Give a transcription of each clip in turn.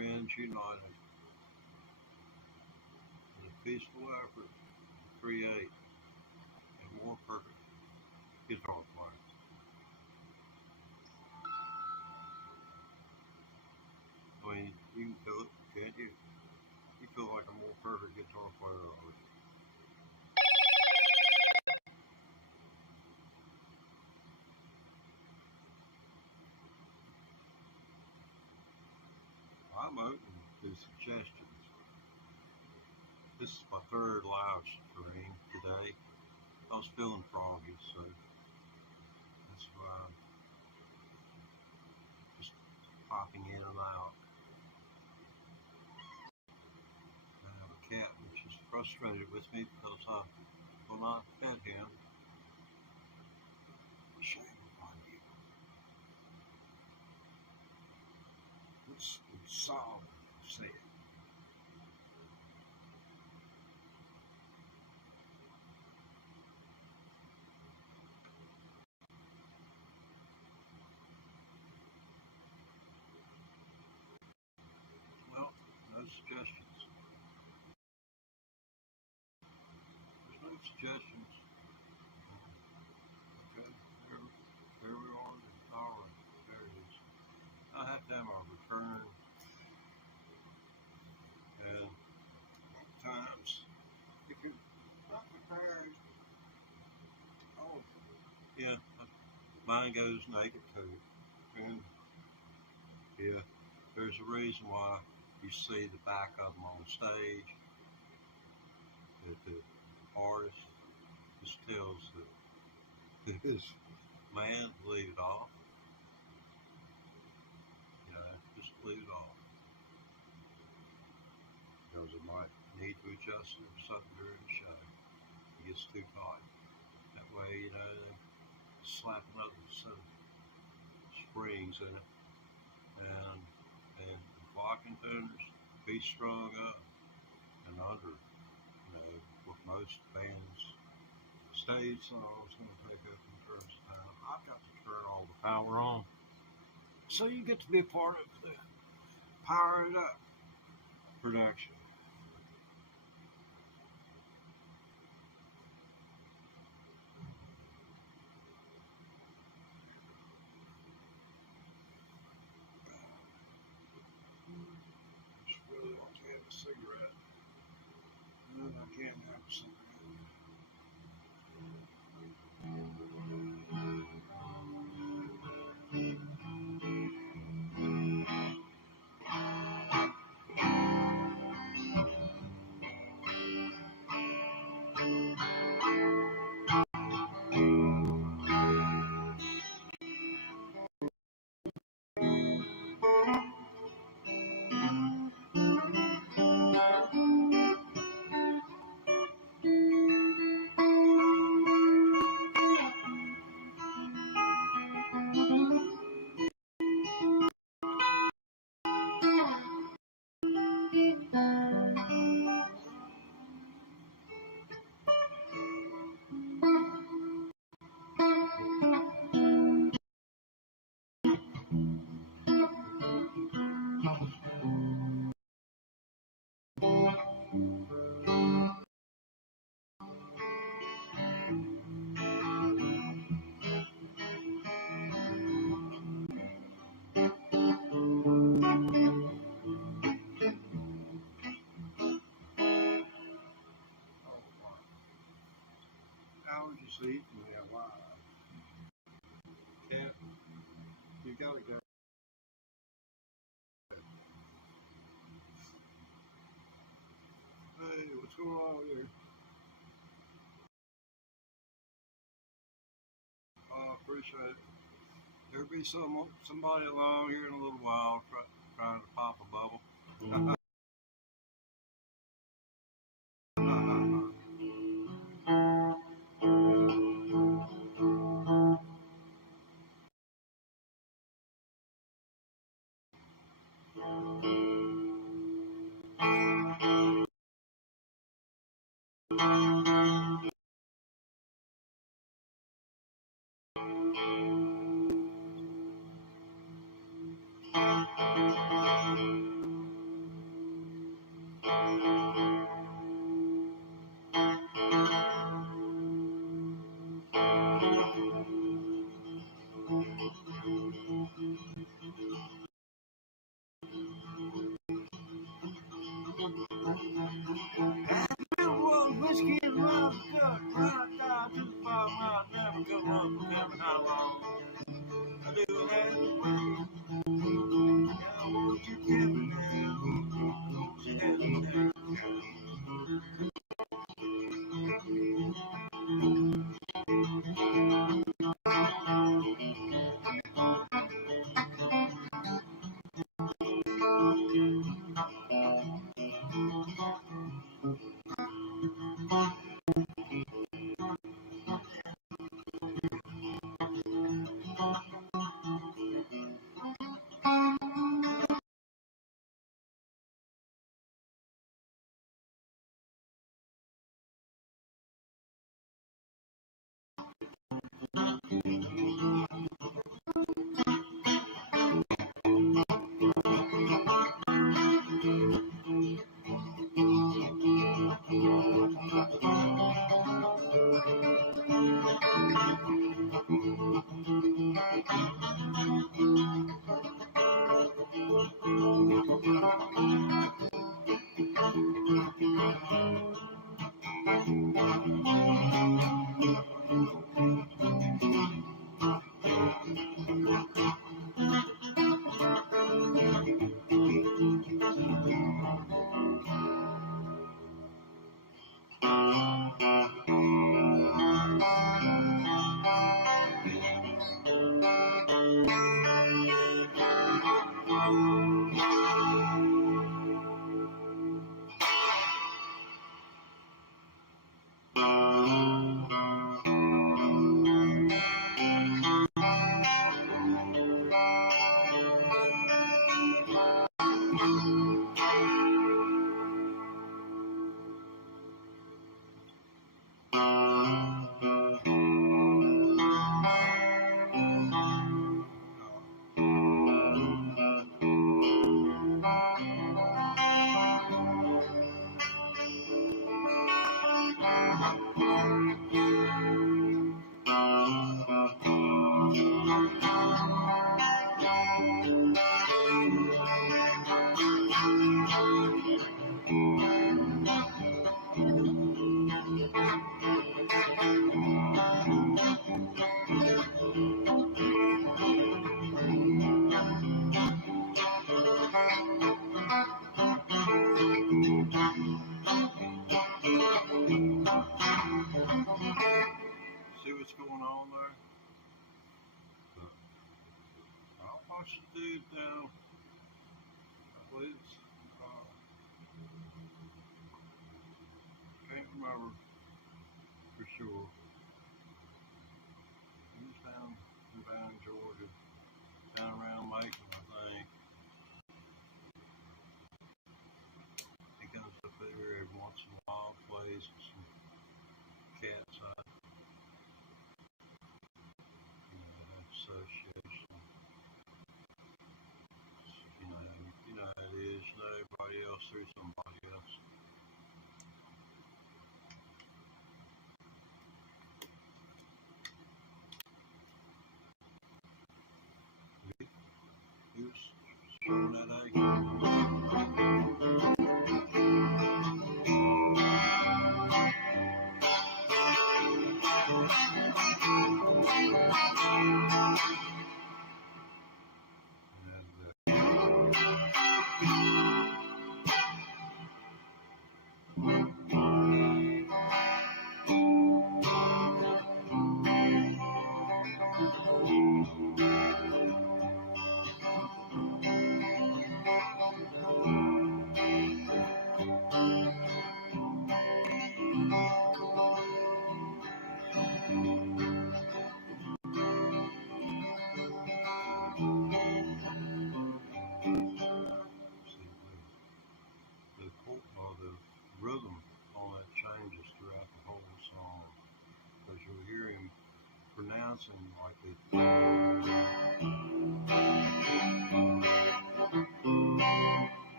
friends united in a peaceful effort to create a more perfect guitar player. I mean, you can feel it, can't you? You feel like a more perfect guitar player already. I'm open to suggestions. This is my third live stream today. I was feeling froggy, so that's why I'm just popping in and out. I have a cat which is frustrated with me because I will not pet him. Shame upon you. What's Solomon said? Well, no suggestions. There's no suggestions. Okay, there we are. All right, there it is. I have to have a return, and times if you're not prepared, oh yeah, mine goes naked too. And yeah, there's a reason why you see the back of them on stage. That the artist just tells this man to leave it off. You know, just leave it off. Because it might need to adjust it or something during the show. It gets too tight. That way, you know, they slap another set of springs in it, and the blocking tuners be strung up and under. You know, what most bands stage songs going to take up in terms of time. I've got to turn all the power on, so you get to be a part of the Power It Up production. I just really want to have a cigarette, and then I can't have a cigarette. Allergies eating me alive. Can't. You gotta go. Hey, what's going on here? I appreciate it. There'll be somebody along here in a little while trying to pop a bubble. Whiskey and rum, good, right down to the farm, I'll never come home for never how long. I do have to wait. Now won't you tell me now? Won't you hesitate? See what's going on there? I'll watch the dude now. I believe it's, can't remember for sure. He's down in Georgia, down around Macon, I think. He comes up there every once in a while, plays with some cats out, that association. You know how it is. You know everybody else through somebody else. He was showing that egg. The rhythm on that changes throughout the whole song, because you'll hear him pronouncing like it.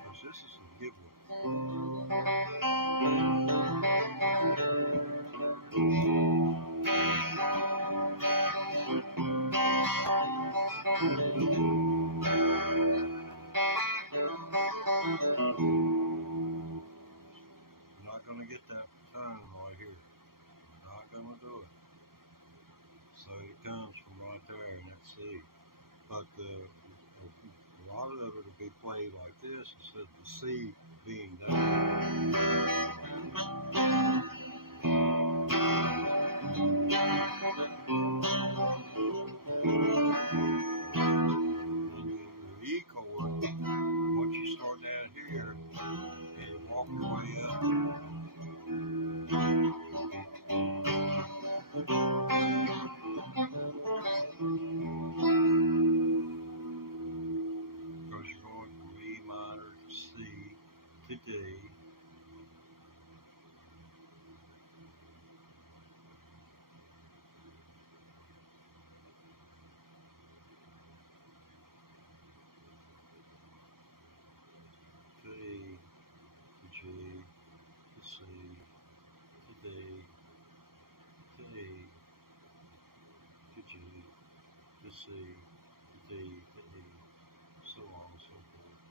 Because this is a giveaway. time I do it. So it comes from right there in that sea. But a lot of it will be played like this instead of the C being down. The E chord, once you start down here and walk your way up, because you're going from E minor to C to D. To E, to G, to C, to D, to E, to G, to C, to D, to E, so on and so forth.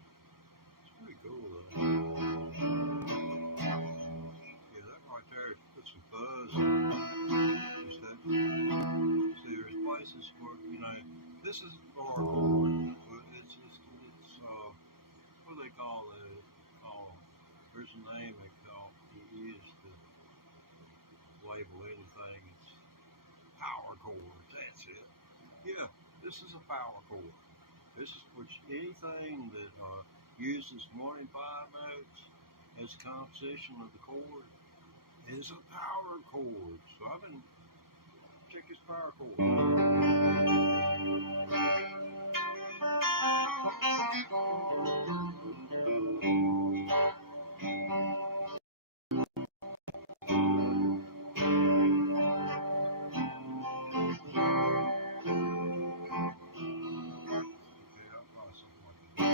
It's pretty cool though. Yeah, that right there puts some fuzz in it. See, there's places where, this is for a chord, but what do they call that? There's a name they call, you use to label anything. It's power chords, that's it. Yeah, this is a power chord. This is anything that uses 1 and 5 notes as composition of the chord is a power chord. So I've been check his power chord. Okay, I'll try something like that.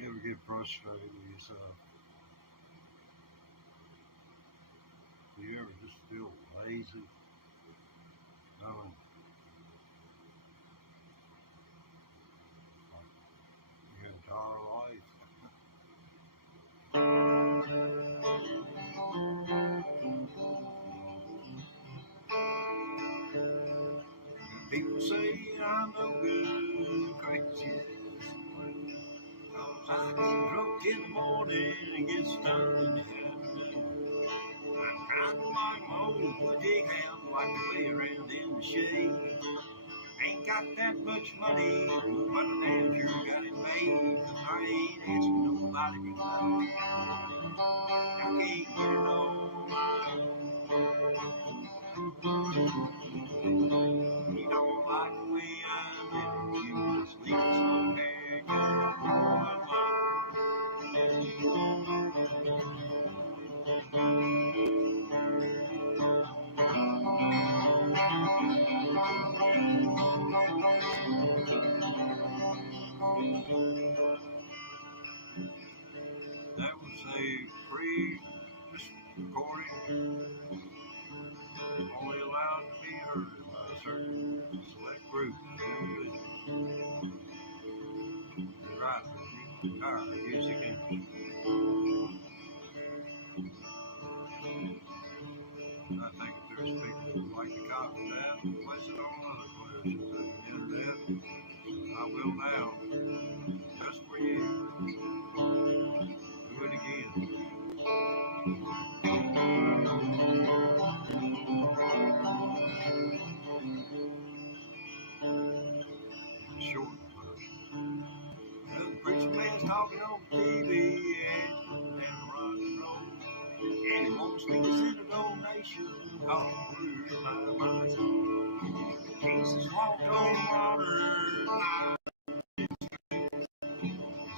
You ever get frustrated with yourself? Do you ever just feel lazy? Knowing your entire life? I'm no good, gracious. Cause I get drunk in the morning and get stoned in the afternoon. I'm kind of like my old big hound, like to lay around in the shade. Ain't got that much money, but I damn sure got it made. Cause I ain't asking nobody for nothing. I can't get it on my own. You don't like the way I'm living, you just leave it somewhere. That was a pre-recording, only allowed to be heard by a certain select group of individuals. You're right, the entire music industry. I think if there's people who like to copy that and place it on other places on the internet, I will now, just for you, do it again. The short version. The preacher man's talking on TV and rock and roll. And he wants me to send a donation called Word by my soul. Jesus walked on water.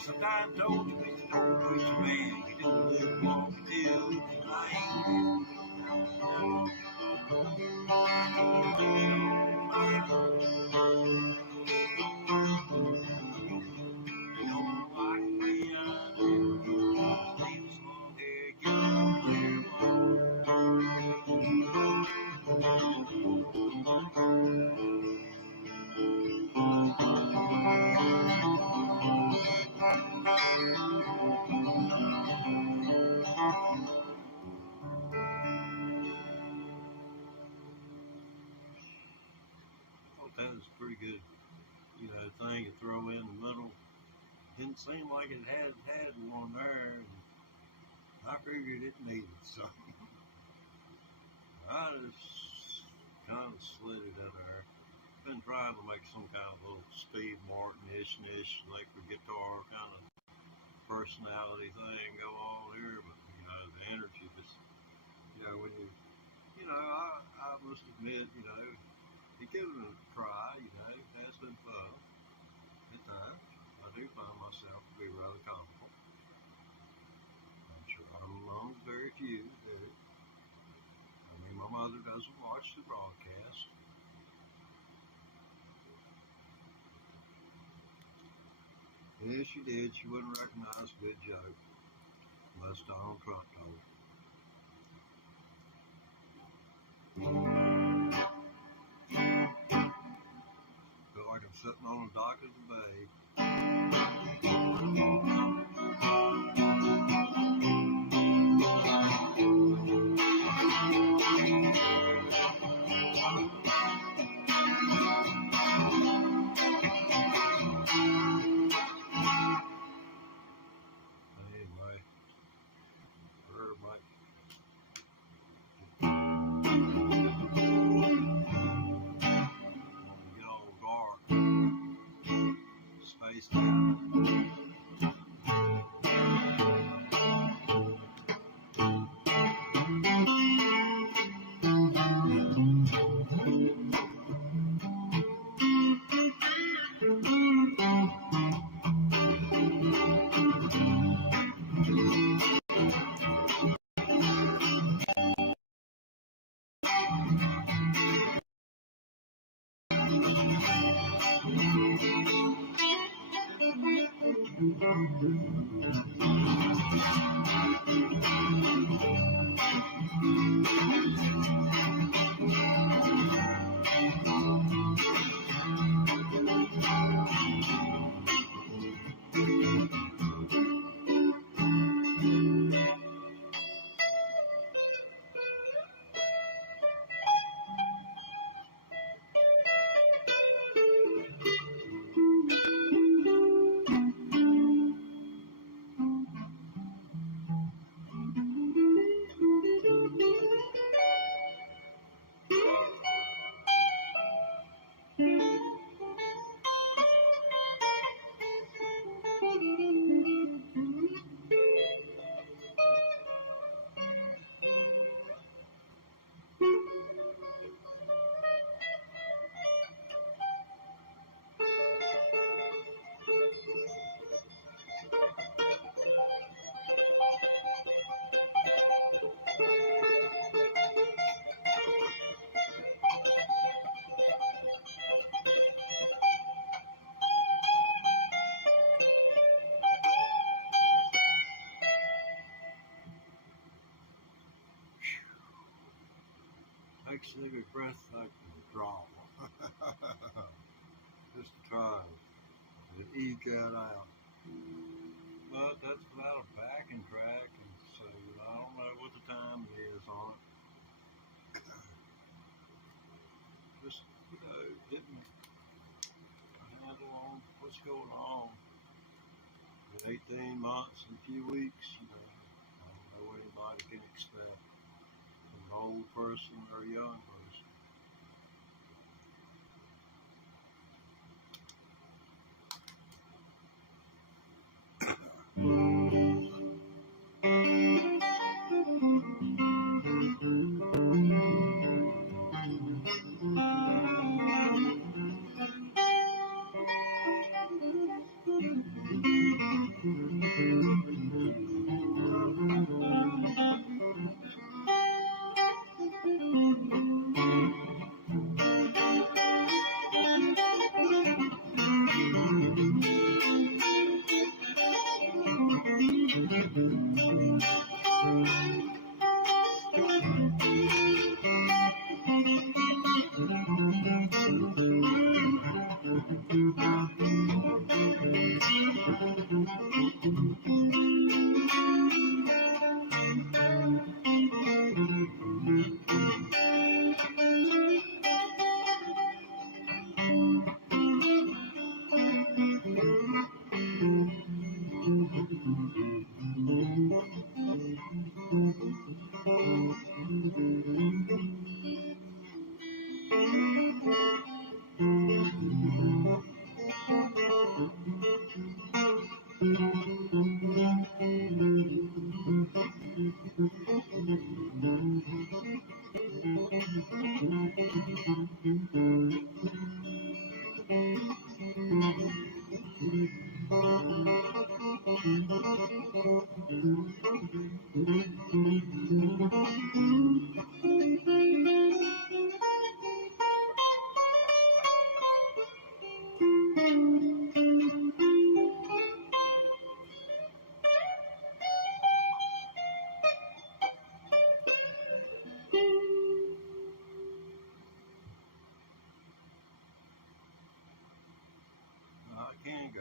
Sometimes don't you wish the old preacher man you do a little walk till tonight. That was a pretty good, thing to throw in the middle. Didn't seem like it had one there, and I figured it needed something. I just kind of slid it in there. Been trying to make some kind of little Steve Martin-ish, electric guitar kind of personality thing go on here, but the energy just, when I must admit, you give it a try, it has been fun at times. I do find myself to be rather comical. I'm sure I'm among very few who do. I mean, my mother doesn't watch the broadcast. And if she did, she wouldn't recognize a good joke unless Donald Trump told her. Feel like I'm sitting on the dock of the bay. Anyway, whatever might get all dark, spaced out. takes every breath I can draw. Just to try to eke that out. But that's without a backing track, and so I don't know what the time is on it. Just, getting a handle on what's going on. In 18 months and a few weeks, I don't know what anybody can expect from an old person or a young person. I can go.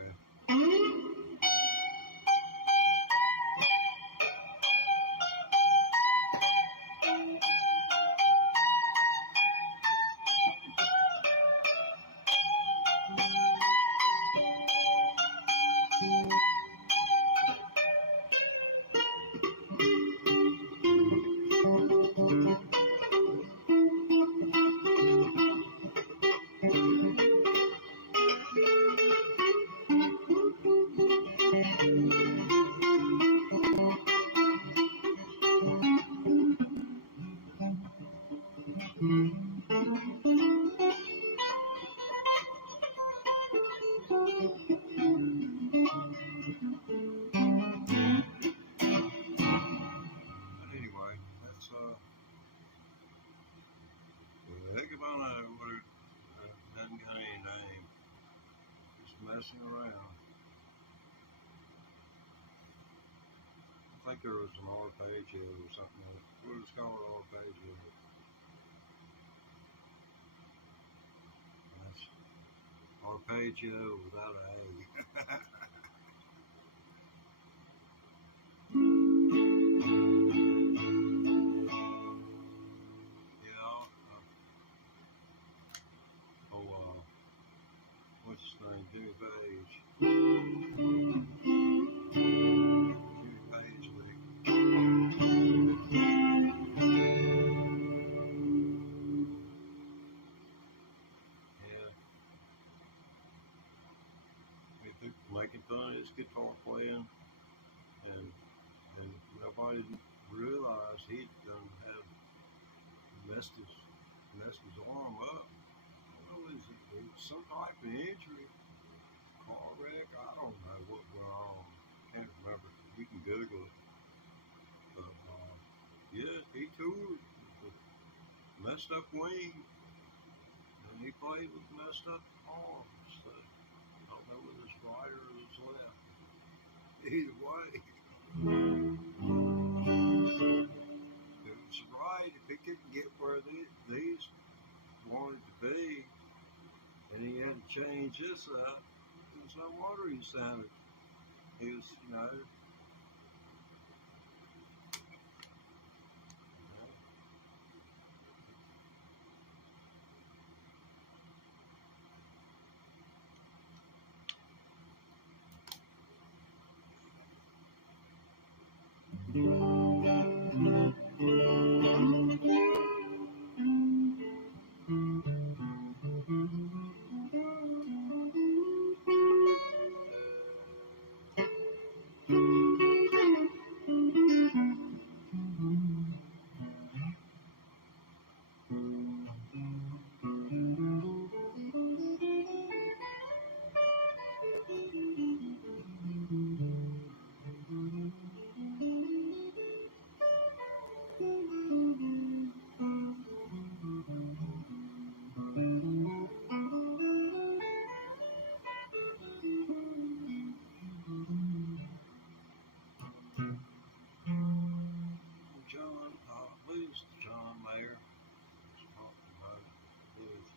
But anyway, that's the heck if I know what it hasn't got any name. Just messing around. I think there was an arpeggio or something. What is it called, arpeggio? That's arpeggio without a A. Yeah. What's his name? Jimmy Page. Jimmy Page league. Yeah. Making fun of his guitar playing, and nobody realized he'd have messed his arm up. Well, is it some type of injury? Car wreck? I don't know what went on. Can't remember. You can Google it. But yeah, he toured with messed up wing, and he played with messed up arms. So I don't know whether it's right or it's left. Either way, if it's right, if he couldn't get where these change this up. There's no water he sounded. He was, you know, John, Blues, John Mayer was talking about Blues.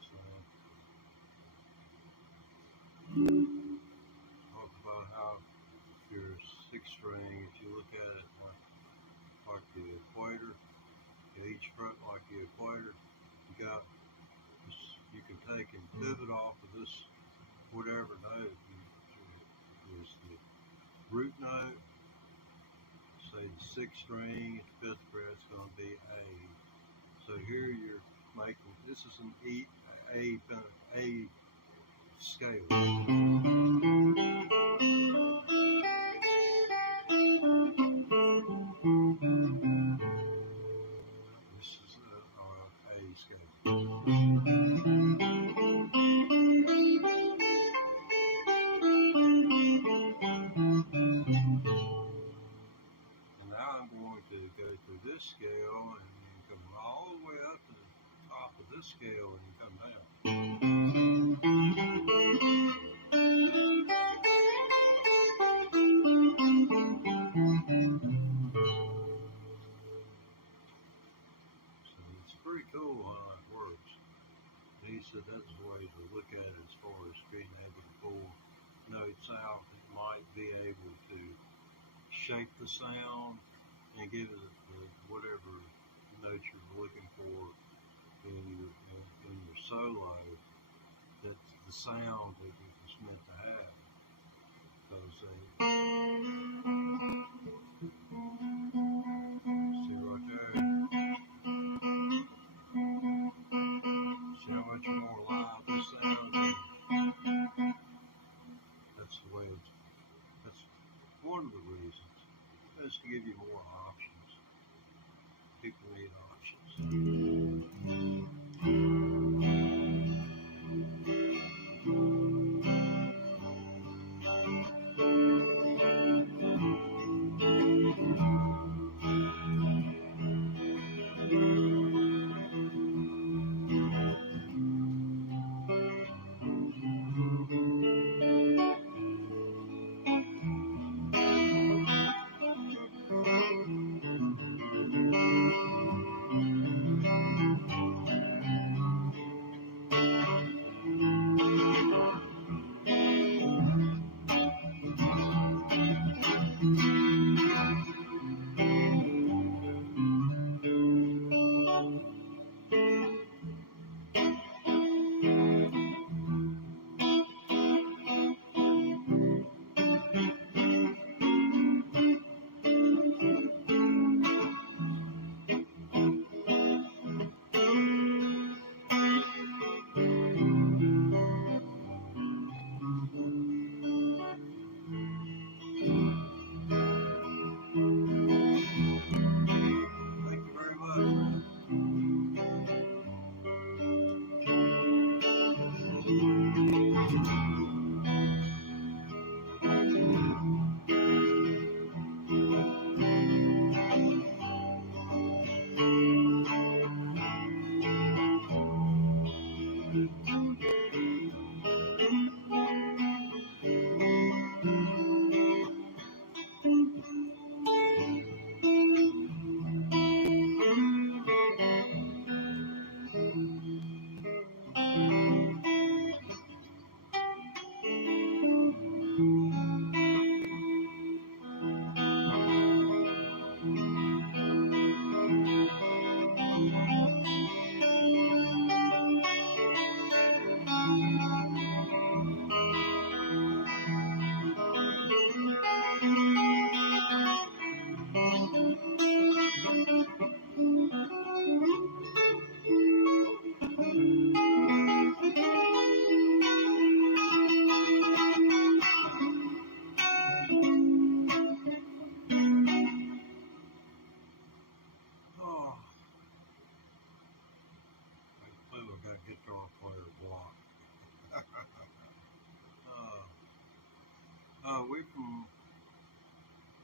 Talk about how your six string, if you look at it like the equator, each fret like the equator, you got this, you can take and pivot off of this whatever note is the root note. Say the sixth string, fifth fret's going to be A. So here you're making, this is an A scale. This is A scale. And now I'm going to go through this scale and then come all the way up to the top of this scale and come down. So it's pretty cool how it works. He said that's the way to look at it as far as being able to pull notes out that might be able to shape the sound and give it whatever note you're looking for in your solo. That's the sound that it was meant to have. Because see right there. See how much more live this sound is? That's the way it's. That's one of the reasons. That's to give you more options. People need options.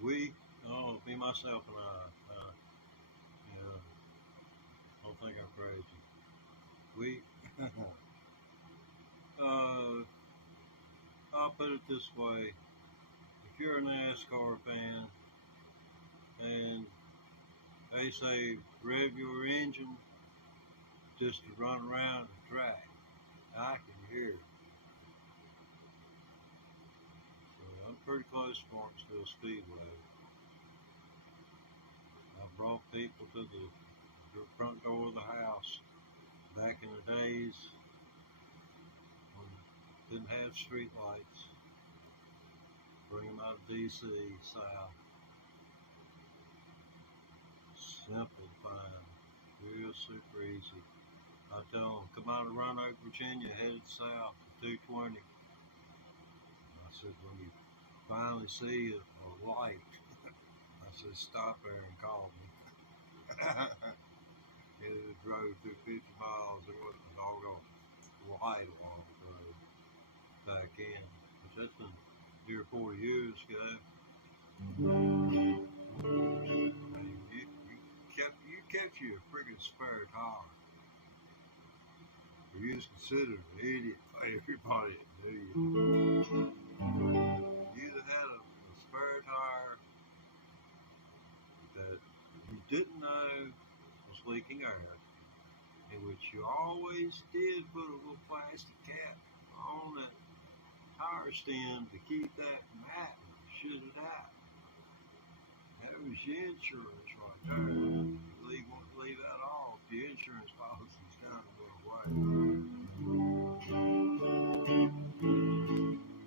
Me, myself, and you know, don't think I'm crazy. We, I'll put it this way: if you're a NASCAR fan and they say rev your engine just to run around the track, I can hear it. So I'm pretty close to Martinsville Speedway. I brought people to the front door of the house back in the days when we didn't have street lights. Bring them out of DC South. Simple, fine, real super easy. I tell them, come out of Roanoke, Virginia, headed south to 220. I said, when you finally see a light, I said, stop there and call me. It drove through 50 miles. There wasn't a doggone light along the road back in. But that's been 3 or 4 years ago. You kept you a freaking spare tire. You was considered an idiot by everybody that knew you. You either had a spare tire that you didn't know was leaking air, in which you always did put a little plastic cap on that tire stem to keep that mat shit it out. That was your insurance right there. Leave that off. The insurance policy's kind of went away.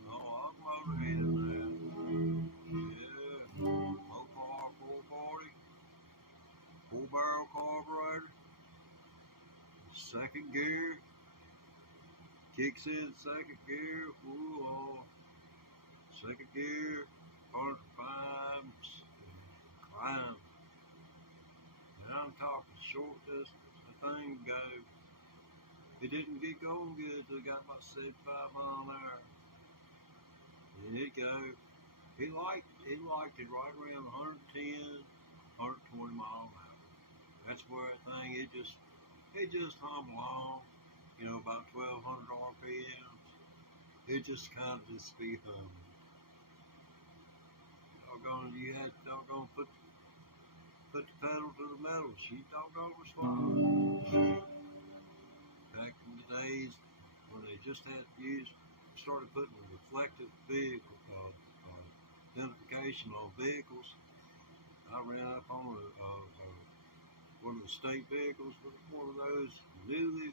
Oh, I'm motivated now. Yeah. Mopar 440. 4-barrel carburetor. Second gear. Kicks in second gear. Ooh, second gear. 105. Climb. And I'm talking short distance. The thing goes. It didn't get going good till it got about 75 miles an hour. And it go. He liked it right around 110, 120 miles an hour. That's where that thing it just hummed along. You know, about 1,200 RPMs. It just kind of just be humming. You had doggone put the pedal to the metal. She doggone respond. Back in the days when they just started putting a reflective vehicle identification on vehicles. I ran up on one of the state vehicles with one of those newly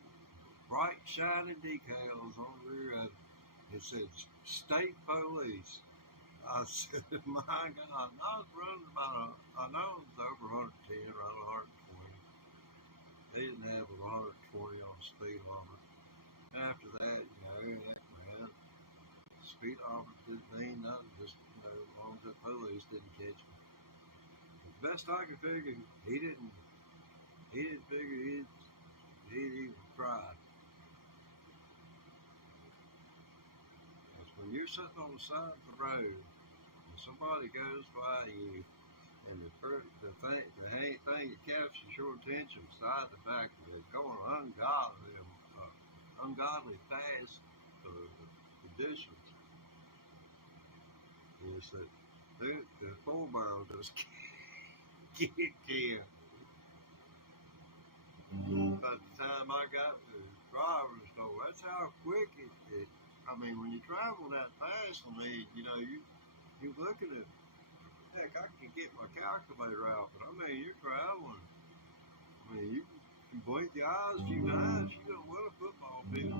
bright shining decals on the rear of it. It said State Police. I said, my God, I was running I know it was over 110, around 120. They didn't have 120 on the speed limit. After that, heck, man, speed limit didn't mean nothing, just, as long as the police didn't catch me. But the best I could figure, he didn't figure he'd even try. Because when you're sitting on the side of the road, somebody goes by you, and the thing that captures your attention, besides the fact that it's going ungodly fast conditions, is that the 4-barrel just kicked in. By the time I got to the driver's door, that's how quick it. I mean, when you travel that fast, you look at it, heck, I can get my calculator out, but I mean, you're traveling. I mean, you blink the eyes a few times, you don't win a football field.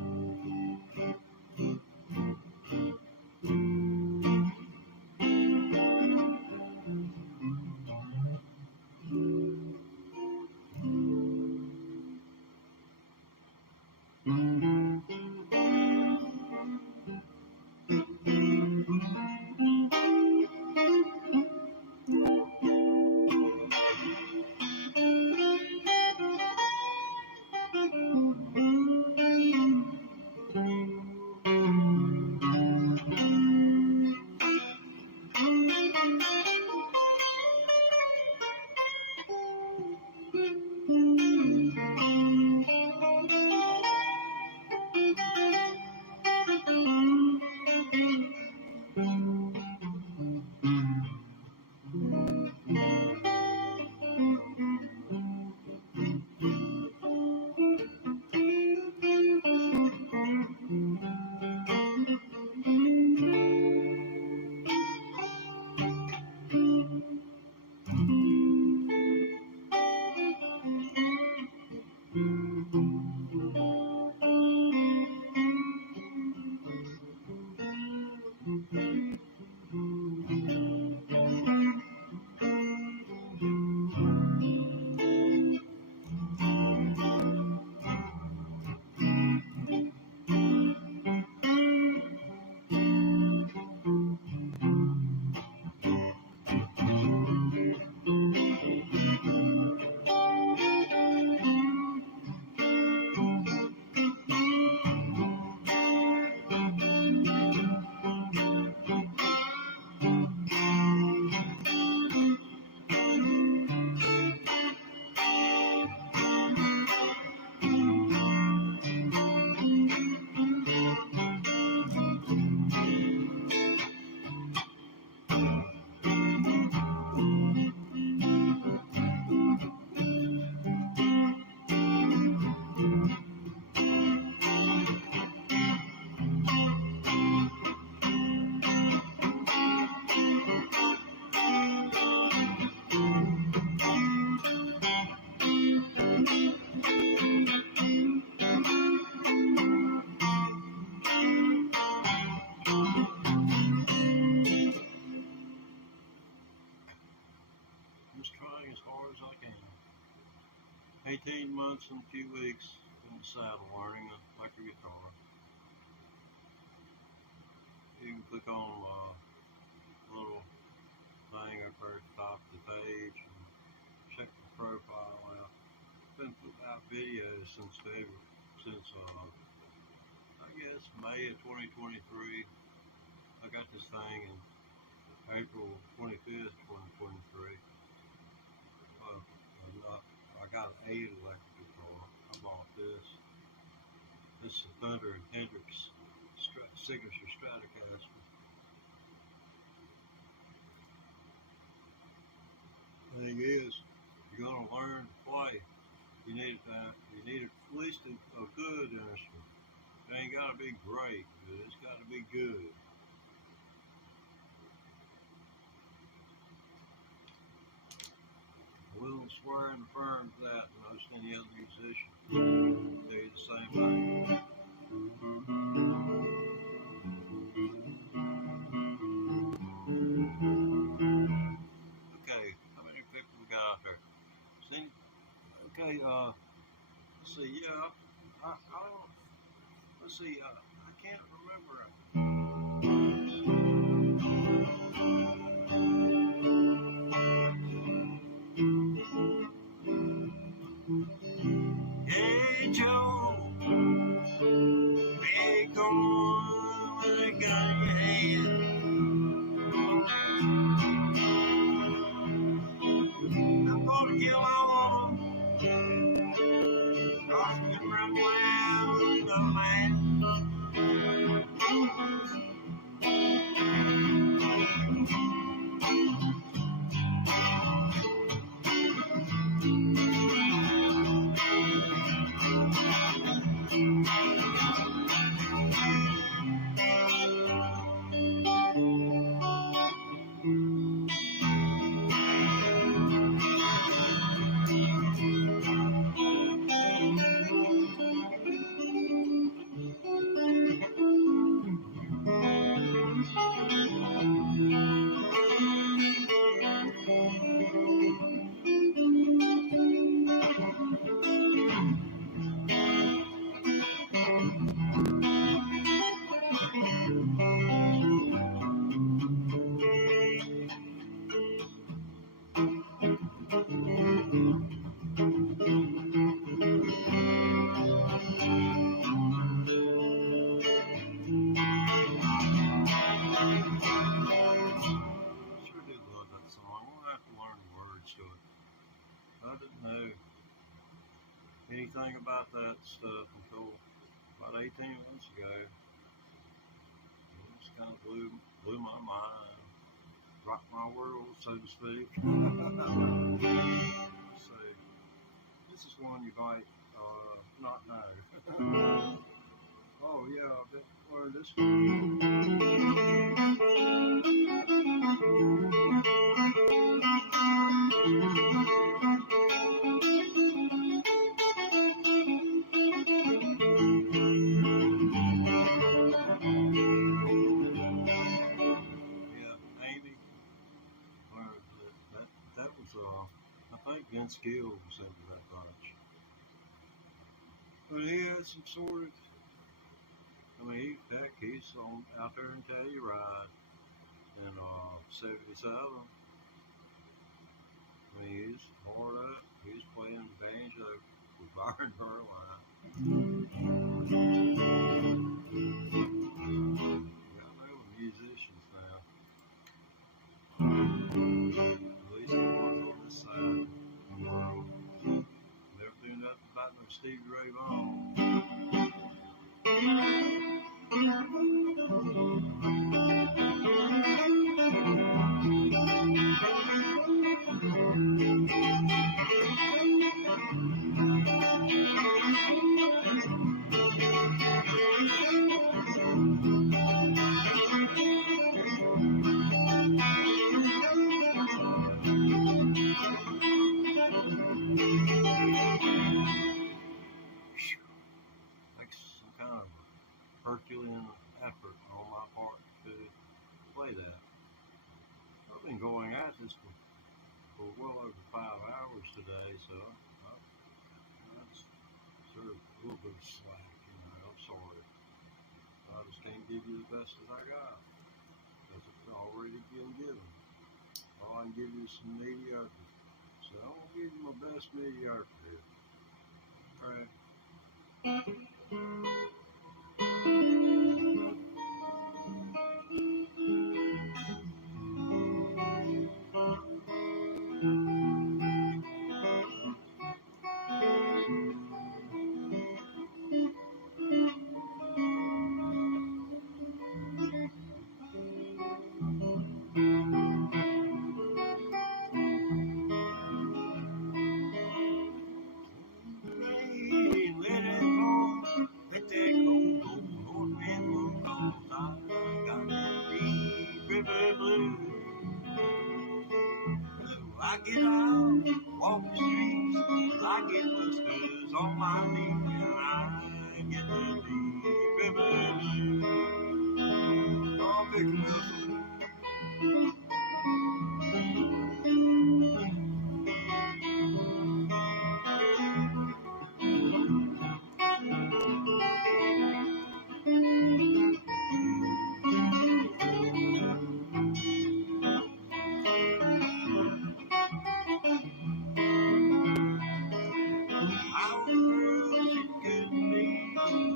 far as I can. 18 months and a few weeks in the saddle learning electric guitar. You can click on a little thing up there at the top of the page and check the profile out. Been putting out videos since I guess May of 2023. I got this thing in April 25th, 2023. I got an 8 electric guitar. I bought this. This is a Thunder and Hendrix Signature Stratocaster. The thing is, you're gonna learn to play. You need at least a good instrument. It ain't gotta be great, but it's gotta be good. I will swear and affirm to that most any other musician do the same thing. Okay, how many people we got out there? See? Okay, let's see, yeah, I don't, let's see, I can't remember. Hey Joe, be gone when I got your hand. I'm gonna kill my woman, cause we can run wild, the man. Anything about that stuff until about 18 months ago. It just kind of blew my mind, rocked my world, so to speak. So this is one you might not know. Oh yeah, I've been learning this I think Vince Gill was into that bunch. But he had some sort of, he's out there in Telluride in 77. He's hard up. He's playing banjo with Byron Berline. Got real musicians now. At least the ones on this side of the world. Never do nothing about no Stevie Ray Vaughan. Herculean effort on my part to play that. I've been going at this for well over 5 hours. little bit of slack, I'm sorry. I just can't give you the best that I got. Because it's already been given. All I can give you is some mediocre. So I'm going to give you my best mediocre here. Alright. Let it go. Let that go, go. North wind will go. I got the river blue. I get out, walk the streets, I get blisters on my feet, and I get the river blue. Oh, Vic Wilson. How the girls she good to me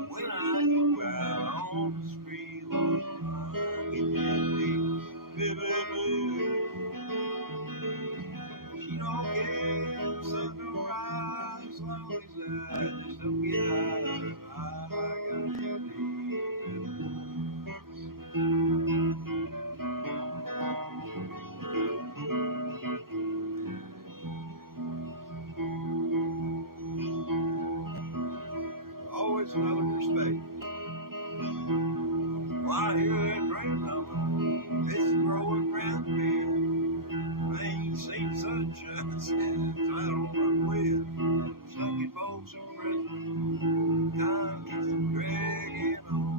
when I go out on the spree, I get that river blue. She don't care if the sun don't rise, as long as I just don't get out. I got that always another perspective. Well, I hear that train coming. It's growing round me. I ain't seen sunshine since I don't run with. Stuck in boats in prison. Time keeps dragging on.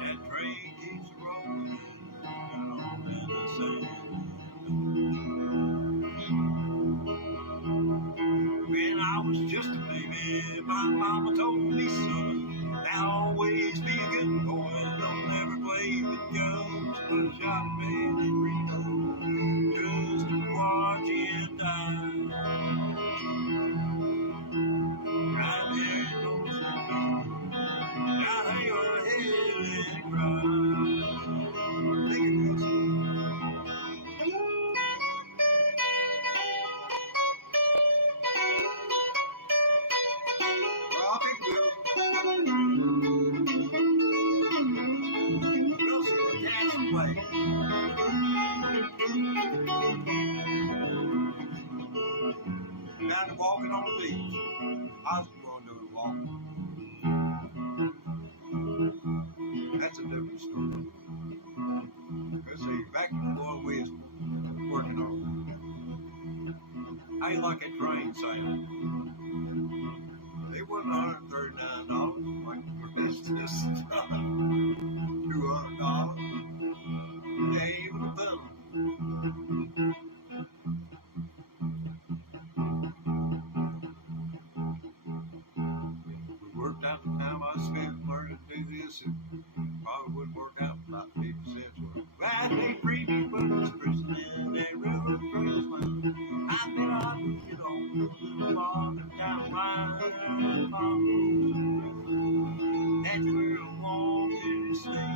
That train keeps rolling down in the sun. When I was just a baby, my mama told me, son, now always be a good boy. Don't ever play with guns. But I shot a man in Reno just to watch him die. Right there in those circles, I hang my head and cry. Think it was got to walking on the beach. I was going to do the walk. That's a different story. Let's see, back to the one we was working on. How you like that train sound? It wasn't $139 like for this $200. It ain't even a thumb. We worked out the time I spent learning to do this, and probably wouldn't work out for about 50 cents worth. Right, they freebie, but it's prison and they river praise land. I bet I would get on the water down line, that's where I want to stay.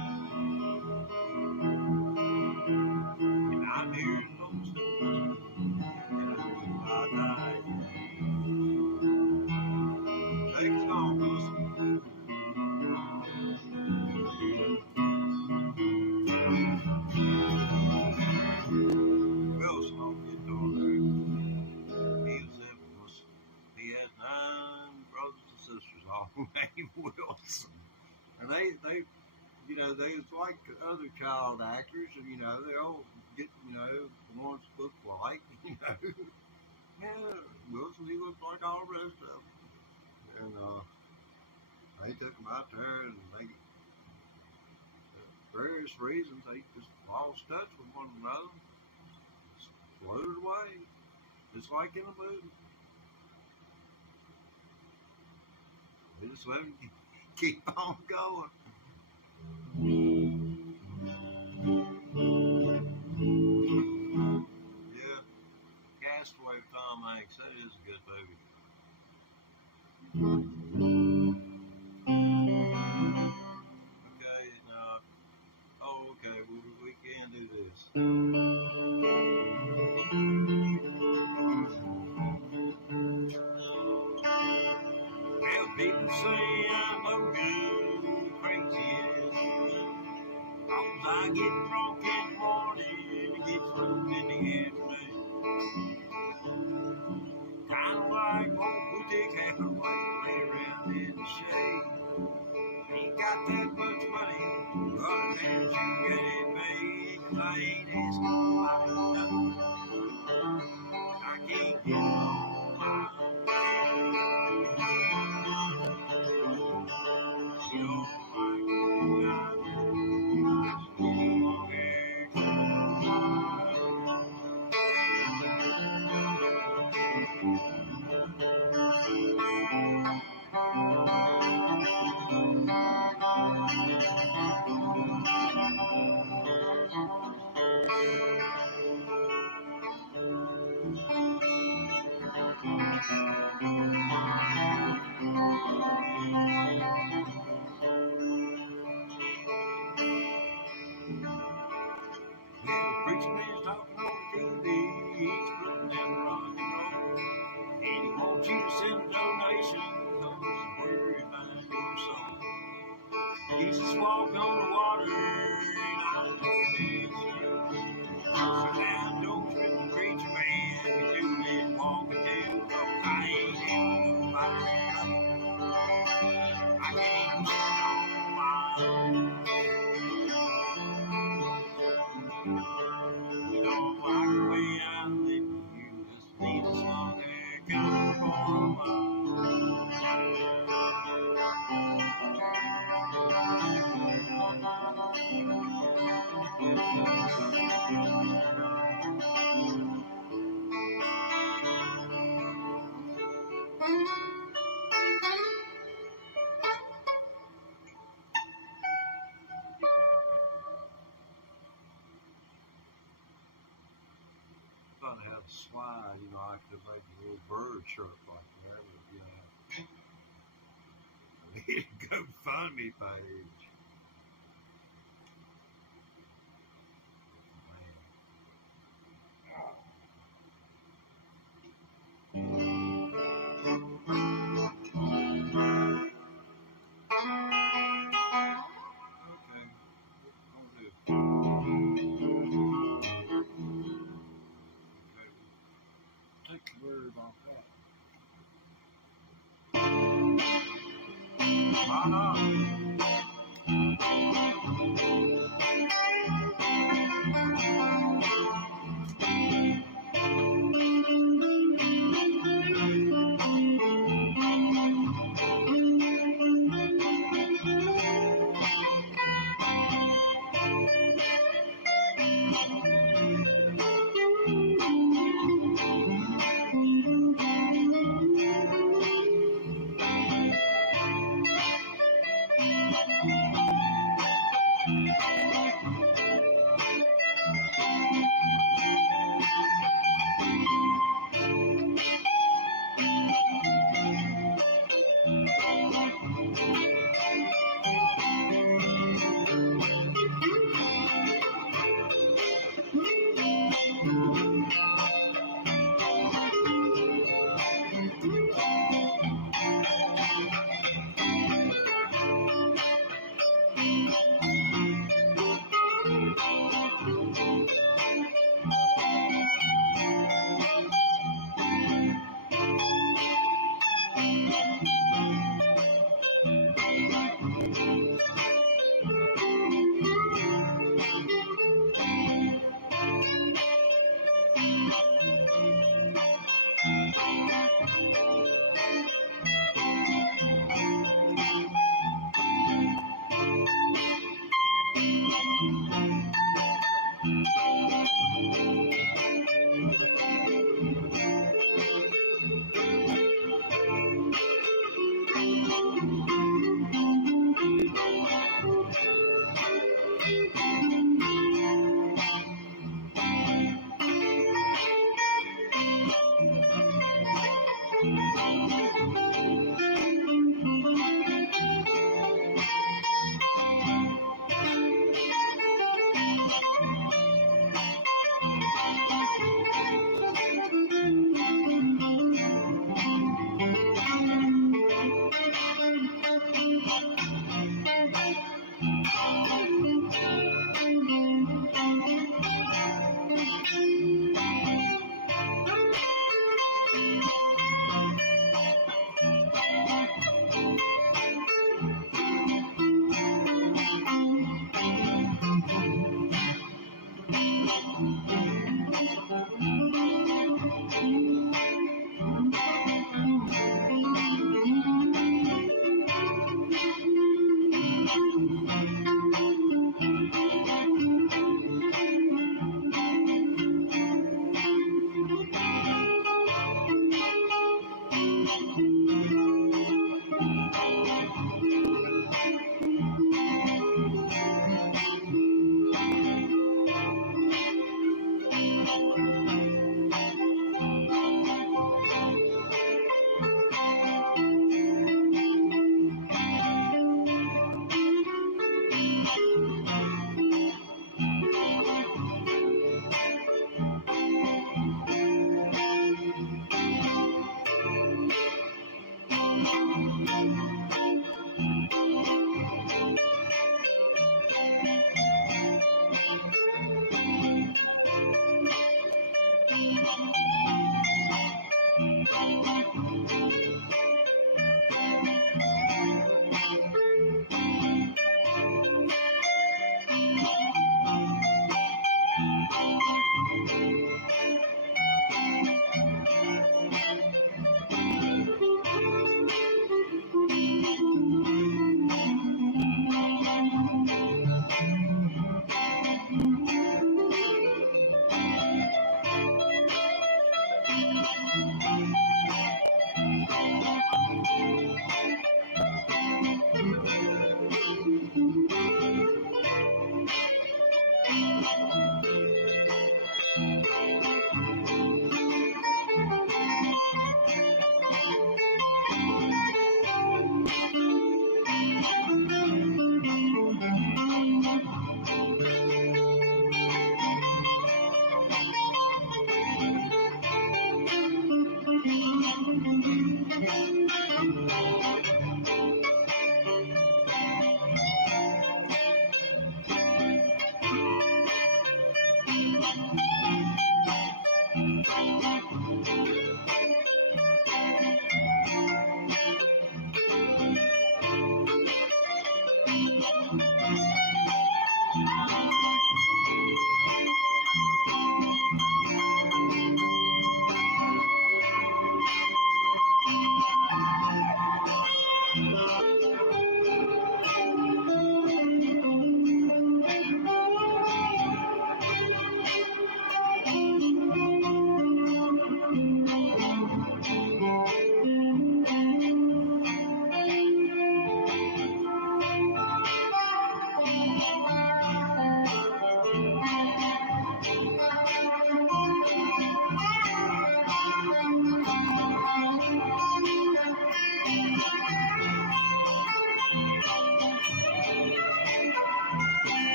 And I'm hearing those stories, and I died. Take us on, Wilson. Wilson on getting on there. He was infamous. He had 9 brothers and sisters, all named Wilson. And they they was like other child actors, and they all get, the ones that look like, yeah, Wilson, he looked like all the rest of them. And they took him out there, and they, for various reasons, they just lost touch with one another, floated away, just like in a movie. We just let him keep on going. Yeah, Castaway with Tom Hanks. That is a good movie. Okay, now, oh, okay, we can do this. Well, people say I'm no good, crazy as well. Cause I get drunk in the morning and get stoned in the afternoon. Kinda like old Boutique Hathaway lay around in the shade. Ain't got that much money, but as you get it paid. 'Cause I ain't asking nobody nothing. I can't get on my you know, like yeah, the preacher man's talking on the TV. He's putting down the rock and roll. And he wants you to send a donation, 'cause it's where you find your soul. Jesus walked on the water, and I know it's true. So now don't trip the preacher man. You do it walking too. 'Cause I ain't having nobody. I can't get on my own. You don't like the way I'm living, you just need a song that comes from my thought I had a slide, I could make a little bird shirt like that. I need a GoFundMe page. Okay, I'm okay. Take the word off that. Why not?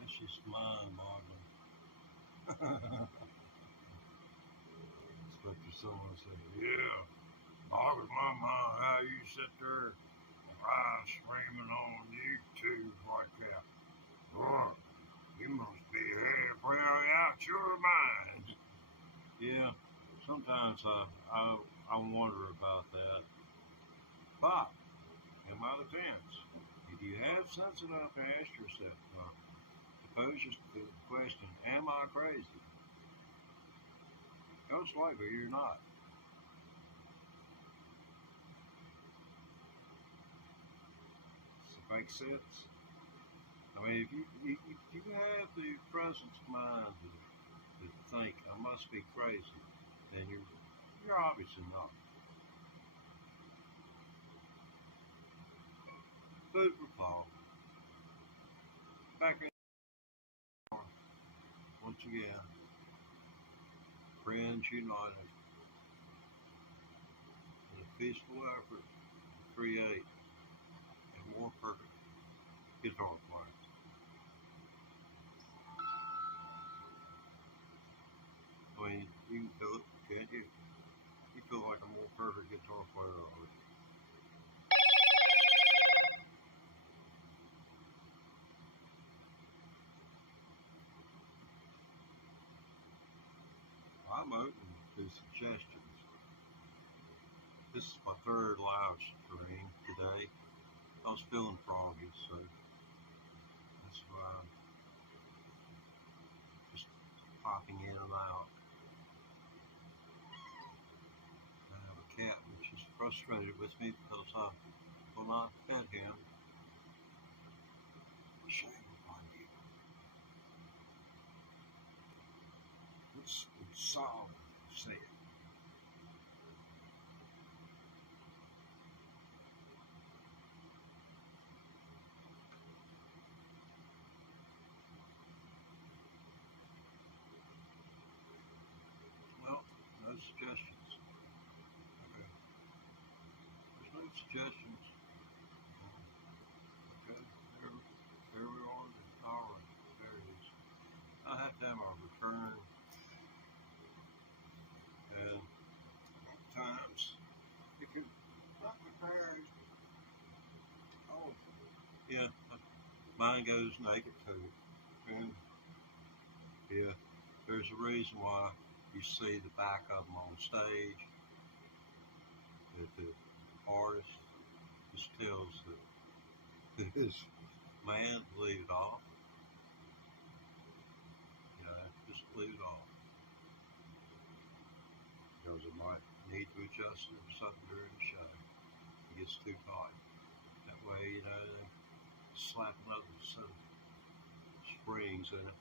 That's just mind-boggling. Especially someone said, "Yeah, boggles my mind how you sit there live streaming on YouTube like that. Oh, you must be halfway out your mind." Yeah, sometimes I wonder about that. But in my defense, if you have sense enough to ask yourself, to pose the question, "Am I crazy?" Most likely you're not. Does it make sense? I mean, if you have the presence of mind to think I must be crazy, then you're obviously not. Food for thought. Back in once again, friends united in a peaceful effort to create a more perfect guitar player. I mean, you can feel it, can't you? You feel like a more perfect guitar player already. I'm open to suggestions. This is my third live stream today. I was feeling froggy, so that's why I'm just popping in and out. frustrated with me because I will not fed him. Shame upon you. What's Solomon said? Well, no suggestions. Okay. There's no suggestions. Okay. There we are. All right. There it is. I have to have a return. And Times if you're not prepared, oh, yeah, mine goes naked too. And yeah, there's a reason why you see the back of them on stage. That the artist just tells his man to leave it off. Just leave it off. Because it might need to adjust it or something during the show. It gets too tight. That way, they slap another set of springs in it.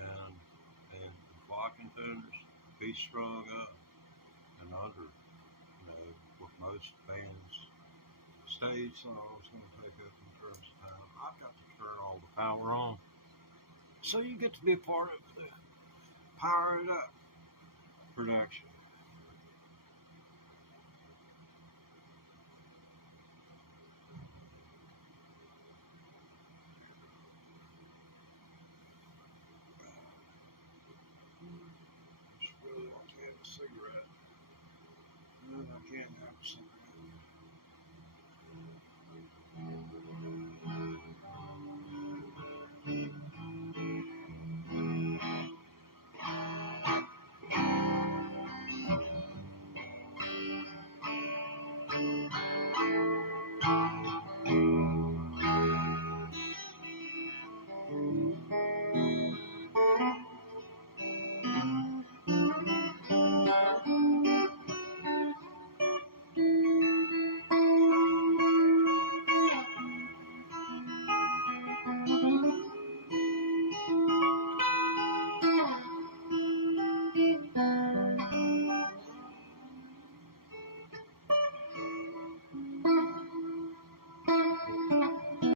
And the blocking tuners be strung up and under, what most bands stage songs going to take up in terms of time. I've got to turn all the power on. So you get to be part of the Power It Up production. Just really want to have a cigarette. And I can't have a cigarette.